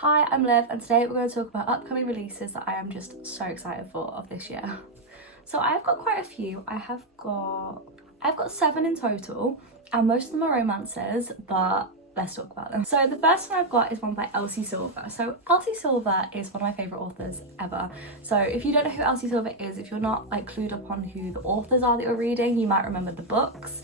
Hi, I'm Liv, and today we're going to talk about upcoming releases that I am just so excited for of this year. So I've got quite a few. I've got 7 in total, and most of them are romances, but let's talk about them. So the first one I've got is one by Elsie Silver. So Elsie Silver is one of my favourite authors ever. So if you don't know who Elsie Silver is, if you're not like clued up on who the authors are that you're reading, you might remember the books.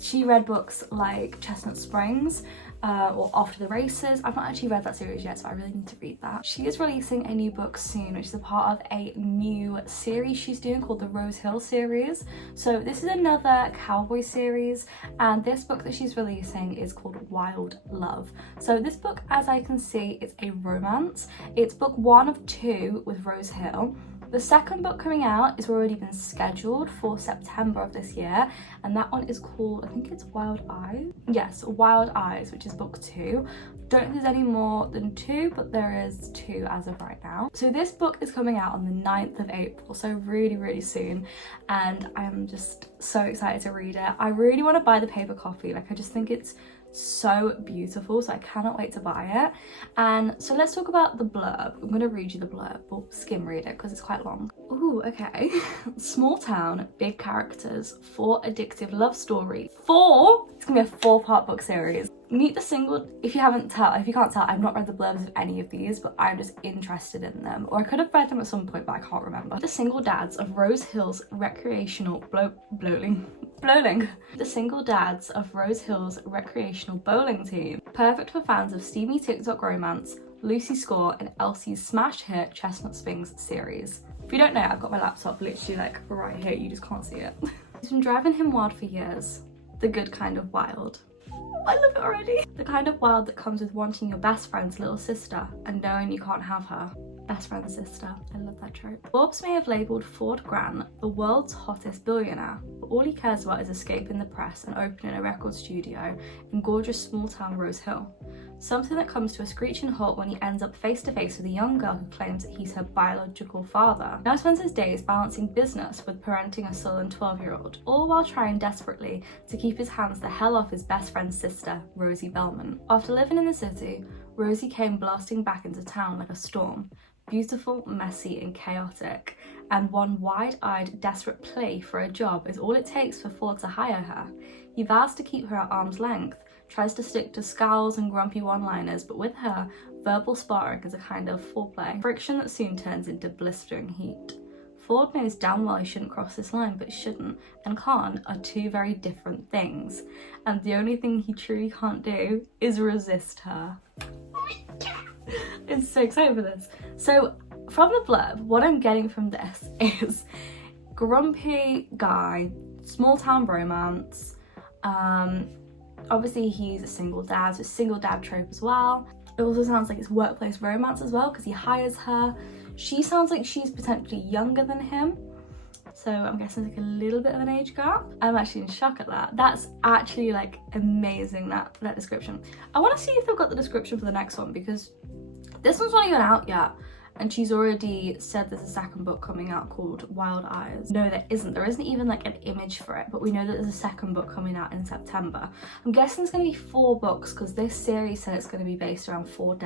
She read books like Chestnut Springs or After the Races. I've not actually read that series yet, so I really need to read that. She is releasing a new book soon, which is a part of a new series she's doing called the Rose Hill series. So this is another cowboy series, and this book that she's releasing is called Wild Love. So this book, as I can see, is a romance. It's book 1 of 2 with Rose Hill. The second book coming out is already been scheduled for September of this year, and that one is called, I think it's Wild Eyes? Yes, Wild Eyes, which is book 2. Don't think there's any more than 2, but there is 2 as of right now. So this book is coming out on the 9th of April, so really soon, and I'm just so excited to read it. I really want to buy the paper copy. Like, I just think it's so beautiful, so I cannot wait to buy it. And so let's talk about the blurb. I'm going to read you the blurb, or skim read it because it's quite long. Ooh, okay. Small town, big characters, 4 addictive love stories. 4? It's gonna be a 4-part book series. Meet the single, if you can't tell, I've not read the blurbs of any of these, but I'm just interested in them. Or I could have read them at some point, but I can't remember. The single dads of Rose Hill's recreational bowling. The single dads of Rose Hill's recreational bowling team. Perfect for fans of steamy TikTok romance, Lucy Score, and Elsie's smash hit Chestnut Springs series. If you don't know, I've got my laptop literally like right here, you just can't see it. It's been driving him wild for years. The good kind of wild. I love it already. The kind of wild that comes with wanting your best friend's little sister and knowing you can't have her. Best friend's sister. I love that trope. Forbes may have labelled Ford Grant the world's hottest billionaire, but all he cares about is escaping the press and opening a record studio in gorgeous small town Rose Hill. Something that comes to a screeching halt when he ends up face to face with a young girl who claims that he's her biological father. Now spends his days balancing business with parenting a sullen 12-year-old, all while trying desperately to keep his hands the hell off his best friend's sister, Rosie Bellman. After living in the city, Rosie came blasting back into town like a storm. Beautiful, messy and chaotic, and one wide-eyed, desperate plea for a job is all it takes for Ford to hire her. He vows to keep her at arm's length, tries to stick to scowls and grumpy one-liners, but with her, verbal sparring is a kind of foreplay, friction that soon turns into blistering heat. Ford knows damn well he shouldn't cross this line, but shouldn't and can't are 2 very different things, and the only thing he truly can't do is resist her. I'm so excited for this. So from the blurb, what I'm getting from this is grumpy guy, small town romance. Obviously he's a single dad, so single dad trope as well. It also sounds like it's workplace romance as well because he hires her. She sounds like she's potentially younger than him, so I'm guessing like a little bit of an age gap. I'm actually in shock at that. That's actually like amazing, that description. I want to see if they've got the description for the next one because this one's not even out yet, and she's already said there's a second book coming out called Wild Eyes. No, there isn't. There isn't even like an image for it, but we know that there's a second book coming out in September. I'm guessing it's going to be 4 books because this series said it's going to be based around 4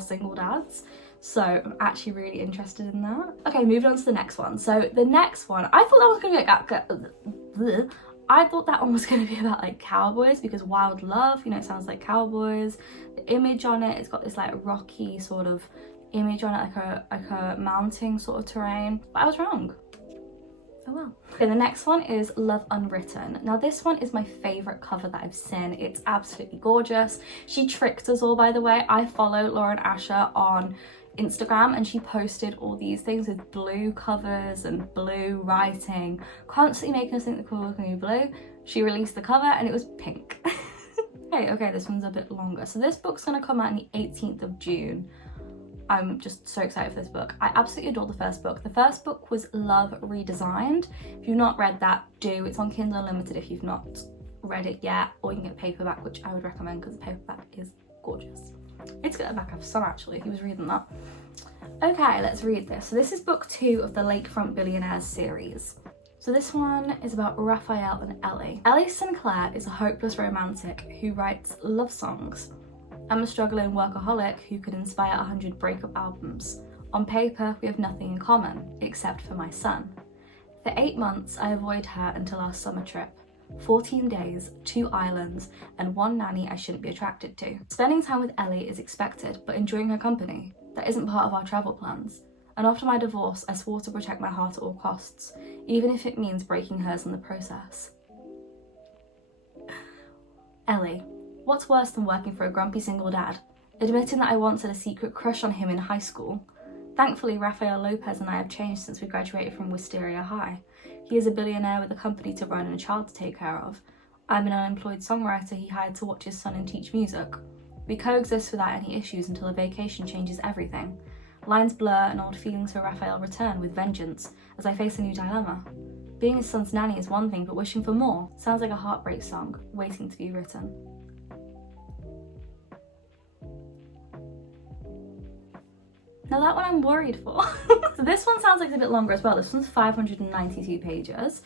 single dads. So I'm actually really interested in that. Okay, moving on to the next one. So the next one, I thought that was going to be like, I thought that one was going to be about like cowboys because Wild Love, you know, it sounds like cowboys. The image on it, it's got this like rocky sort of image on it, like a mountain sort of terrain, but I was wrong. Oh well. Okay, the next one is Love Unwritten. Now this one is my favourite cover that I've seen. It's absolutely gorgeous. She tricked us all, by the way. I follow Lauren Asher on Instagram and she posted all these things with blue covers and blue writing, constantly making us think the cover was going to be blue. She released the cover and it was pink. Okay, this one's a bit longer. So this book's going to come out on the 18th of June. I'm just so excited for this book. I absolutely adore the first book. The first book was Love Redesigned. If you've not read that, do. It's on Kindle Unlimited if you've not read it yet, or you can get paperback, which I would recommend because the paperback is gorgeous. It's got a back of some actually, he was reading that. Okay, let's read this. So this is book 2 of the Lakefront Billionaires series. So this one is about Raphael and Ellie. Ellie Sinclair is a hopeless romantic who writes love songs. I'm a struggling workaholic who could inspire 100 breakup albums. On paper, we have nothing in common, except for my son. For 8 months, I avoid her until our summer trip. 14 days, 2 islands, and 1 nanny I shouldn't be attracted to. Spending time with Ellie is expected, but enjoying her company, that isn't part of our travel plans. And after my divorce, I swore to protect my heart at all costs, even if it means breaking hers in the process. Ellie, what's worse than working for a grumpy single dad? Admitting that I once had a secret crush on him in high school. Thankfully, Rafael Lopez and I have changed since we graduated from Wisteria High. He is a billionaire with a company to run and a child to take care of. I'm an unemployed songwriter he hired to watch his son and teach music. We coexist without any issues until a vacation changes everything. Lines blur and old feelings for Rafael return with vengeance as I face a new dilemma. Being his son's nanny is one thing, but wishing for more sounds like a heartbreak song waiting to be written. Now that one I'm worried for. So this one sounds like it's a bit longer as well. This one's 592 pages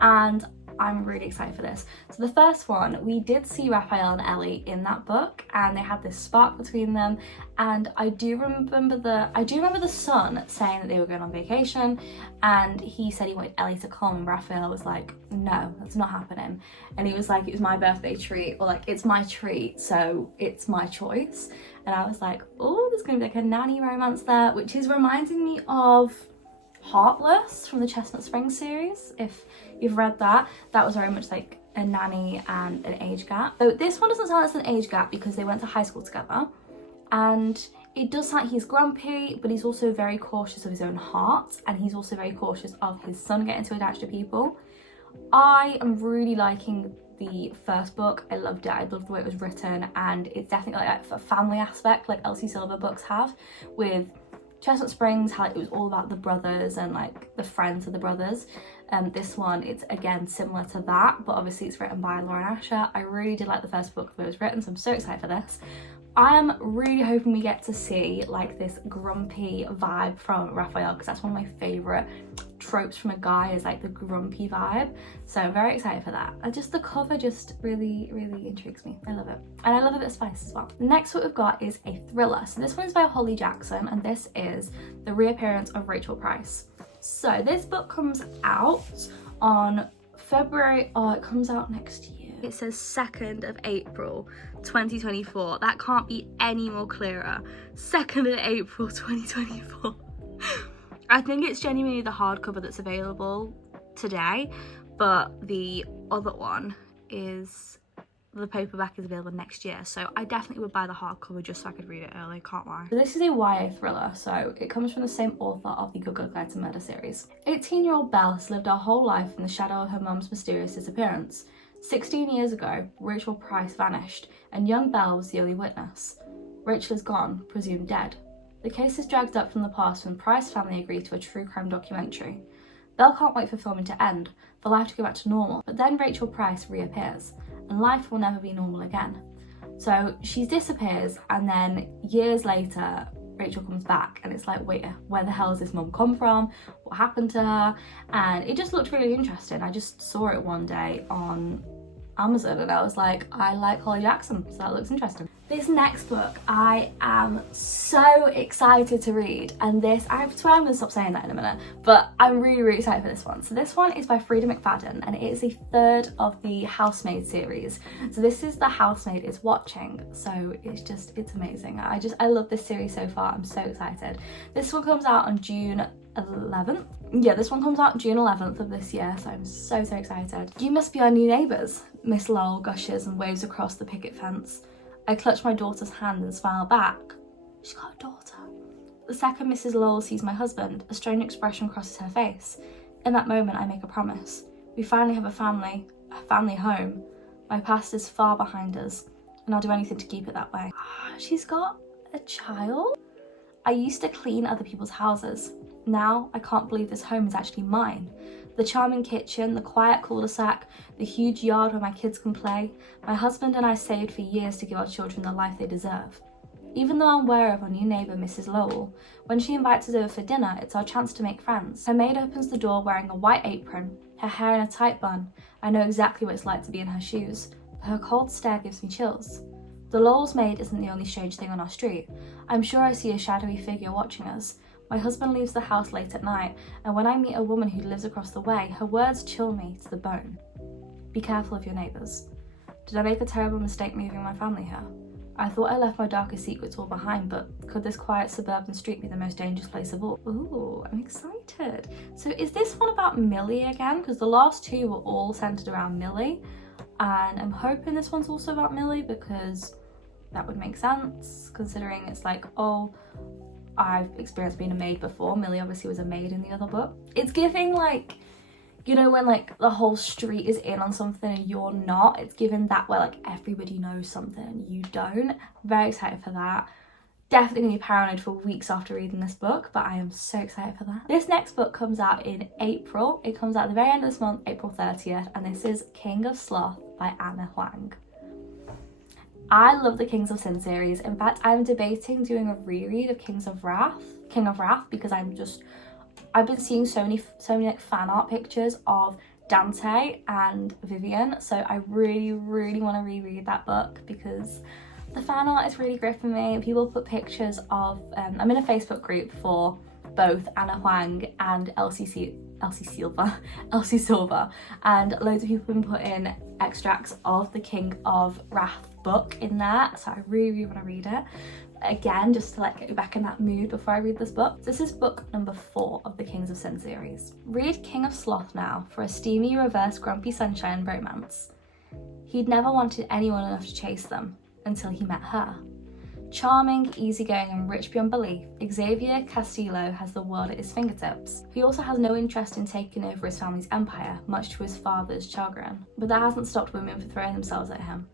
and I'm really excited for this. So the first one, we did see Rafael and Ellie in that book and they had this spark between them, and I do remember the son saying that they were going on vacation and he said he wanted Ellie to come and Rafael was like, no, that's not happening. And he was like, it was my birthday treat, or like, it's my treat, so it's my choice. And I was like, oh, there's gonna be like a nanny romance there, which is reminding me of Heartless from the Chestnut Springs series. If you've read that, that was very much like a nanny and an age gap. So this one doesn't sound like an age gap because they went to high school together, and it does sound like he's grumpy, but he's also very cautious of his own heart, and he's also very cautious of his son getting too attached to people. I am really liking the first book. I loved it. I loved the way it was written, and it's definitely like a family aspect like Elsie Silver books have with Chestnut Springs, how it was all about the brothers and like the friends of the brothers. This one, it's again similar to that, but obviously it's written by Lauren Asher. I really did like the first book that it was written, so I'm so excited for this. I am really hoping we get to see like this grumpy vibe from Rafael, because that's one of my favourite tropes from a guy, is like the grumpy vibe. So I'm very excited for that. Just the cover just really intrigues me. I love it. And I love a bit of spice as well. The next what we've got is a thriller. So this one's by Holly Jackson, and this is The Reappearance of Rachel Price. So this book comes out on February, it comes out next year. It says 2nd of April 2024. That can't be any more clearer. 2nd of April 2024. I think it's genuinely the hardcover that's available today, but the other one is, the paperback is available next year, so I definitely would buy the hardcover just so I could read it early, can't lie. So this is a YA thriller, so it comes from the same author of the Good Good Guide to Murder series. 18-year-old Belle has lived her whole life in the shadow of her mum's mysterious disappearance. 16 years ago, Rachel Price vanished, and young Belle was the only witness. Rachel is gone, presumed dead. The case is dragged up from the past when Price family agreed to a true crime documentary. Belle can't wait for filming to end, for life to go back to normal, but then Rachel Price reappears, and life will never be normal again. So she disappears, and then years later, Rachel comes back, and it's like, wait, where the hell has this mum come from? What happened to her? And it just looked really interesting. I just saw it one day on Amazon and I was like, I like Holly Jackson, so that looks interesting. This next book I am so excited to read, and this, I swear I'm gonna stop saying that in a minute, but I'm really excited for this one. So this one is by Frida McFadden, and it is the 3rd of the Housemaid series. So this is The Housemaid is Watching, so it's amazing. I love this series so far. I'm so excited. This one comes out on June 11th. Yeah, this one comes out June 11th of this year, so I'm so excited. You must be our new neighbours, Miss Lowell gushes and waves across the picket fence. I clutch my daughter's hand and smile back. She's got a daughter. The second Mrs. Lowell sees my husband, a strange expression crosses her face. In that moment, I make a promise. We finally have a family home. My past is far behind us, and I'll do anything to keep it that way. She's got a child? I used to clean other people's houses. Now, I can't believe this home is actually mine. The charming kitchen, the quiet cul-de-sac, the huge yard where my kids can play. My husband and I saved for years to give our children the life they deserve. Even though I'm aware of our new neighbour, Mrs. Lowell, when she invites us over for dinner, it's our chance to make friends. Her maid opens the door wearing a white apron, her hair in a tight bun. I know exactly what it's like to be in her shoes, but her cold stare gives me chills. The Lowell's maid isn't the only strange thing on our street. I'm sure I see a shadowy figure watching us. My husband leaves the house late at night, and when I meet a woman who lives across the way, her words chill me to the bone. Be careful of your neighbours. Did I make a terrible mistake moving my family here? I thought I left my darkest secrets all behind, but could this quiet suburban street be the most dangerous place of all? Ooh, I'm excited. So is this one about Millie again? Because the last two were all centred around Millie, and I'm hoping this one's also about Millie because that would make sense, considering it's like, oh, I've experienced being a maid before. Millie obviously was a maid in the other book. It's giving like, you know, when like the whole street is in on something and you're not, it's given that where like everybody knows something and you don't. Very excited for that. Definitely gonna be paranoid for weeks after reading this book, but I am so excited for that. This next book comes out in April. It comes out at the very end of this month, April 30th, and this is King of Sloth by Anna Huang. I love the Kings of Sin series. In fact, I'm debating doing a reread of King of Wrath, because I've been seeing so many like fan art pictures of Dante and Vivian, so I really want to reread that book because the fan art is really gripping me. People put pictures of I'm in a Facebook group for both Anna Huang and Elsie Silva, and loads of people have been putting extracts of the King of Wrath book in there, so I really want to read it again, just to like get me back in that mood before I read this book. This is book number 4 of the Kings of Sin series. Read King of Sloth now for a steamy reverse grumpy sunshine romance. He'd never wanted anyone enough to chase them until he met her. Charming, easygoing and rich beyond belief, Xavier Castillo has the world at his fingertips. He also has no interest in taking over his family's empire, much to his father's chagrin. But that hasn't stopped women from throwing themselves at him.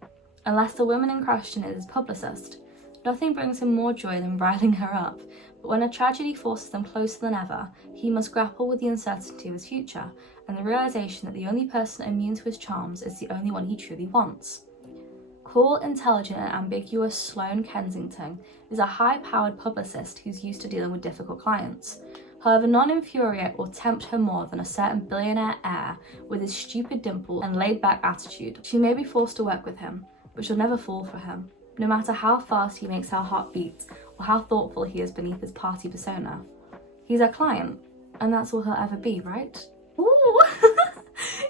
Unless the woman in question is his publicist. Nothing brings him more joy than riling her up, but when a tragedy forces them closer than ever, he must grapple with the uncertainty of his future, and the realisation that the only person immune to his charms is the only one he truly wants. Cool, intelligent and ambiguous Sloane Kensington is a high-powered publicist who's used to dealing with difficult clients. However, none infuriate or tempt her more than a certain billionaire heir with his stupid dimple and laid-back attitude. She may be forced to work with him, but she'll never fall for him, no matter how fast he makes her heart beat or how thoughtful he is beneath his party persona. He's her client, and that's all he'll ever be, right? Ooh!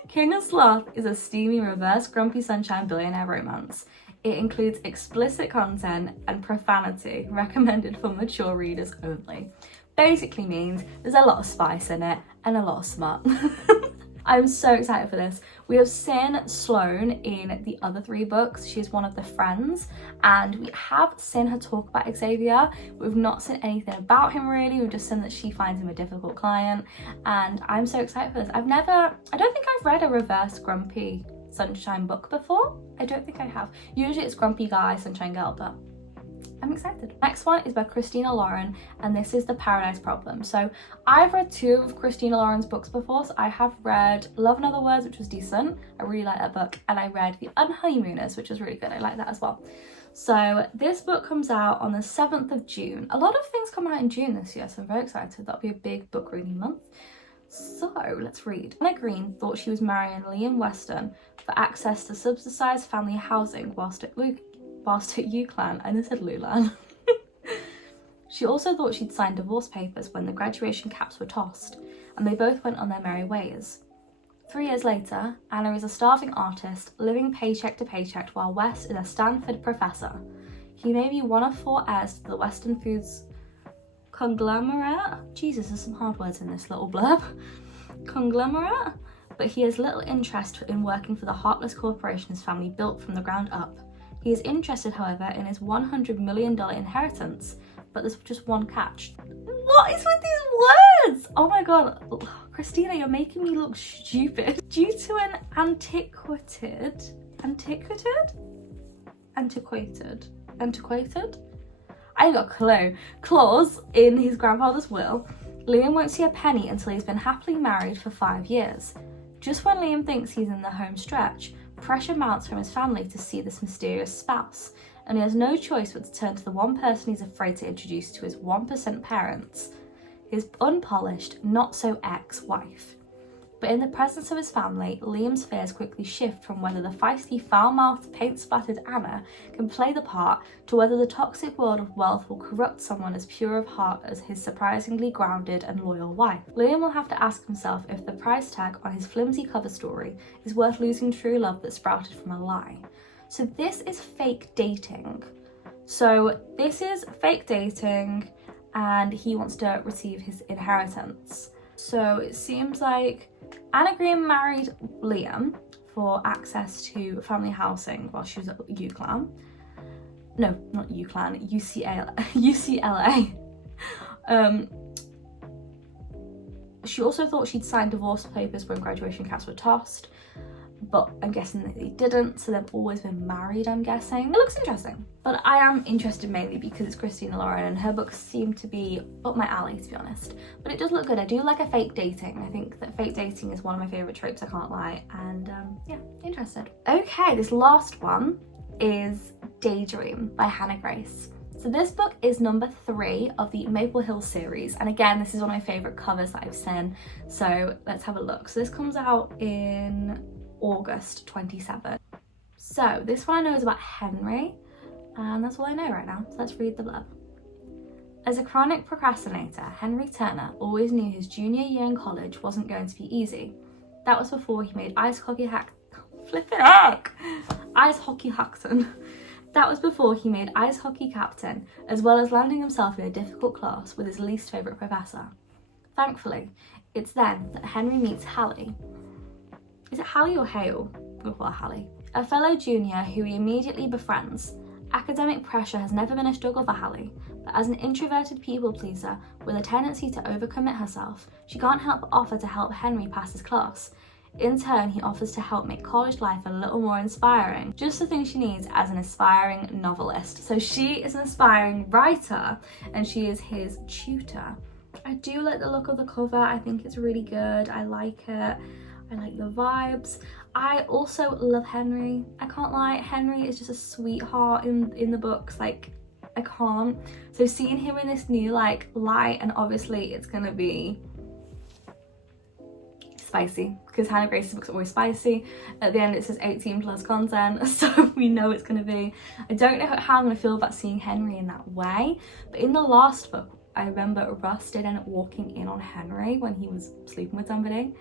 King of Sloth is a steamy reverse grumpy sunshine billionaire romance. It includes explicit content and profanity, recommended for mature readers only. Basically means there's a lot of spice in it and a lot of smut. I'm so excited for this. We have seen Sloane in the other 3 books. She's one of the friends, and we have seen her talk about Xavier. We've not seen anything about him really. We've just seen that she finds him a difficult client, and I'm so excited for this. I don't think I've read a reverse grumpy sunshine book before. I don't think I have. Usually it's grumpy guy, sunshine girl, but I'm excited. Next one is by Christina Lauren, and this is The Paradise Problem. So I've read 2 of Christina Lauren's books before. So I have read Love and Other Words, which was decent. I really like that book. And I read The Unhoneymooners, which was really good. I like that as well. So this book comes out on the 7th of June. A lot of things come out in June this year, so I'm very excited. That'll be a big book reading month. So let's read. Anna Green thought she was marrying Liam Weston for access to subsidised family housing whilst at UCLan, I said Lulan. She also thought she'd signed divorce papers when the graduation caps were tossed, and they both went on their merry ways. 3 years later, Anna is a starving artist, living paycheck to paycheck while Wes is a Stanford professor. He may be one of 4 heirs to the Western Foods conglomerate. Jesus, there's some hard words in this little blurb. Conglomerate? But he has little interest in working for the heartless corporation his family built from the ground up. He is interested, however, in his $100 million inheritance, but there's just one catch. What is with these words? Oh my god, Christina, you're making me look stupid. Due to an antiquated? I ain't got a clue. Clause in his grandfather's will, Liam won't see a penny until he's been happily married for 5 years. Just when Liam thinks he's in the home stretch, pressure mounts from his family to see this mysterious spouse, and he has no choice but to turn to the one person he's afraid to introduce to his 1% parents, his unpolished, not-so-ex-wife. But in the presence of his family, Liam's fears quickly shift from whether the feisty, foul-mouthed, paint-splattered Anna can play the part to whether the toxic world of wealth will corrupt someone as pure of heart as his surprisingly grounded and loyal wife. Liam will have to ask himself if the price tag on his flimsy cover story is worth losing true love that sprouted from a lie. So this is fake dating. And he wants to receive his inheritance. So it seems like Anna Green married Liam for access to family housing while she was at UCLan. No, not UCLan, UCLA. She also thought she'd signed divorce papers when graduation caps were tossed, but I'm guessing that they didn't, so they've always been married, I'm guessing. It looks interesting, but I am interested mainly because it's Christina Lauren and her books seem to be up my alley, to be honest. But it does look good. I do like a fake dating. I think that fake dating is one of my favourite tropes, I can't lie, and yeah, interested. Okay, this last one is Daydream by Hannah Grace. So this book is number 3 of the Maple Hill series, and again, this is one of my favourite covers that I've seen, so let's have a look. So this comes out in August 27. So this one I know is about Henry, and that's all I know right now, so let's read the blurb. As a chronic procrastinator, Henry Turner always knew his junior year in college wasn't going to be easy. That was before he made Ice Hockey captain, as well as landing himself in a difficult class with his least favourite professor. Thankfully, it's then that Henry meets Hallie. Is it Hallie or Hale? We'll call her Hallie. A fellow junior who he immediately befriends. Academic pressure has never been a struggle for Hallie, but as an introverted people pleaser with a tendency to overcommit herself, she can't help but offer to help Henry pass his class. In turn, he offers to help make college life a little more inspiring, just the thing she needs as an aspiring novelist. So she is an aspiring writer and she is his tutor. I do like the look of the cover. I think it's really good. I like it. I like the vibes. I also love Henry. I can't lie, Henry is just a sweetheart in the books. Like, I can't. So seeing him in this new like light, and obviously it's gonna be spicy because Hannah Grace's books are always spicy. At the end it says 18+ content, so we know it's gonna be. I don't know how I'm gonna feel about seeing Henry in that way, but in the last book I remember Russ did end up walking in on Henry when he was sleeping with somebody.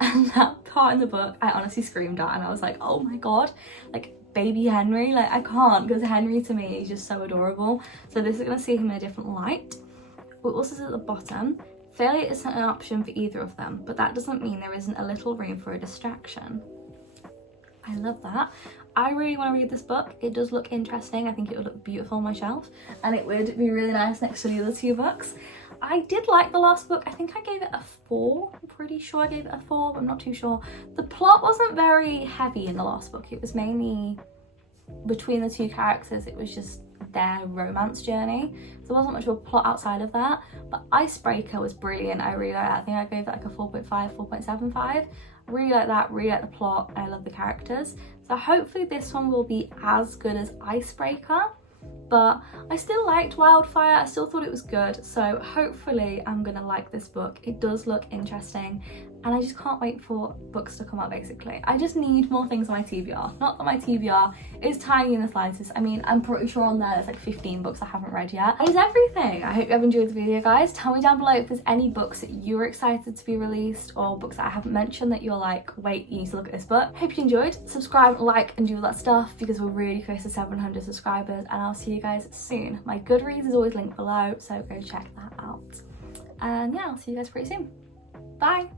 And that part in the book, I honestly screamed at, and I was like, oh my god, like baby Henry, like I can't, because Henry to me is just so adorable. So this is going to see him in a different light. It also says at the bottom, failure isn't an option for either of them, but that doesn't mean there isn't a little room for a distraction. I love that. I really want to read this book. It does look interesting. I think it would look beautiful on my shelf, and it would be really nice next to the other 2 books. I did like the last book. I think I gave it a 4. I'm pretty sure I gave it a 4, but I'm not too sure. The plot wasn't very heavy in the last book. It was mainly between the 2 characters. It was just their romance journey. So there wasn't much of a plot outside of that. But Icebreaker was brilliant. I really liked that. I think I gave it like a 4.5, 4.75. I really like that, really like the plot. I love the characters. So hopefully this one will be as good as Icebreaker. But I still liked Wildfire, I still thought it was good, so hopefully I'm gonna like this book. It does look interesting, and I just can't wait for books to come out basically. I just need more things on my TBR. Not that my TBR is tiny in the slightest. I mean, I'm pretty sure on there's like 15 books I haven't read yet. That is everything. I hope you have enjoyed the video, guys. Tell me down below if there's any books that you're excited to be released, or books that I haven't mentioned that you're like, wait, you need to look at this book. Hope you enjoyed. Subscribe, like, and do all that stuff because we're really close to 700 subscribers, and I'll see you guys soon. My Goodreads is always linked below, so go check that out. And yeah, I'll see you guys pretty soon. Bye!